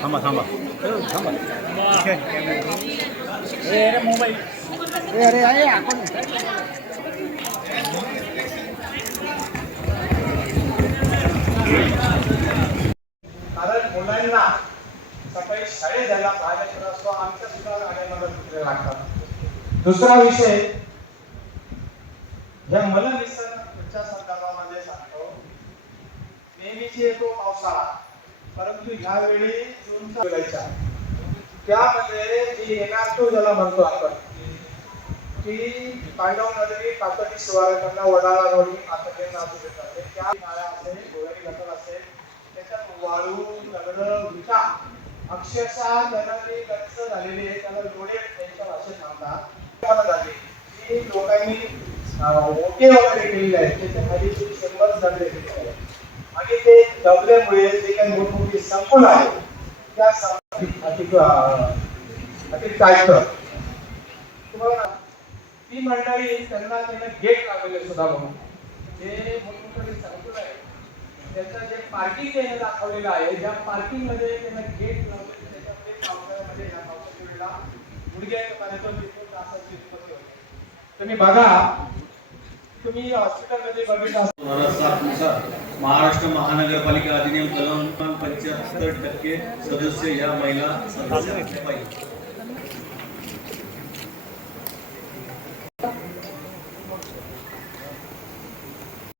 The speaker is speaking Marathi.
थांबा थांबा थांबा मोबाईल अरे आहे आपण कारण मुलांना सकाळी शाळेत जायला बाहेर असतो आमच्या सुद्धा गाड्यांमध्ये कुत्रे लागतात. दुसरा विषय या मला निसर्गाच्या संदर्भामध्ये सांगतो. नेहमीची येतो पावसाळा, परंतु ह्यावेळी जूनचा वेळेचा त्यामध्ये जी येणार तो ज्याला म्हणतो आपण की पांडव नगरी कातडी शिवाराकडनं वडाळा रोडी कातडी नाव देतात. त्या नाळ्या असेल गोळी गटर असेल त्याच्यात वाळू दगड विटा अक्षरशः नगरी गच्च झालेली आहे. त्याला लोडे त्यांच्या भाषेत म्हणतात. झाली की लोकांनी ओके वगैरे केलेले आहेत. त्याच्या खाली 100 दगडे केलेले आहेत आणि ते दगडामुळे जे काही मोठमोठी संकुल आहे त्या टाळतं. तुम्हाला ती मंडळी त्यांना गेट लावलेले सुद्धा म्हणून जे मोठमोठे संकुल आहे त्याचं जे पार्किंग त्याने दाखवलेलं आहे ज्या पार्किंग मध्ये त्यांना गेट लावले त्याच्यामध्ये पावसाळ्यामध्ये ह्या पावसाच्या वेळेला गुडघ्याच्या पाण्यातून तिथून तासाची उत्पत्ती होते. तुम्ही बघा तुम्ही हॉस्पिटलमध्ये बघितलं महाराष्ट्र महानगरपालिका अधिनियम कलम 75% सदस्य या महिला सदस्य असले पाहिजे.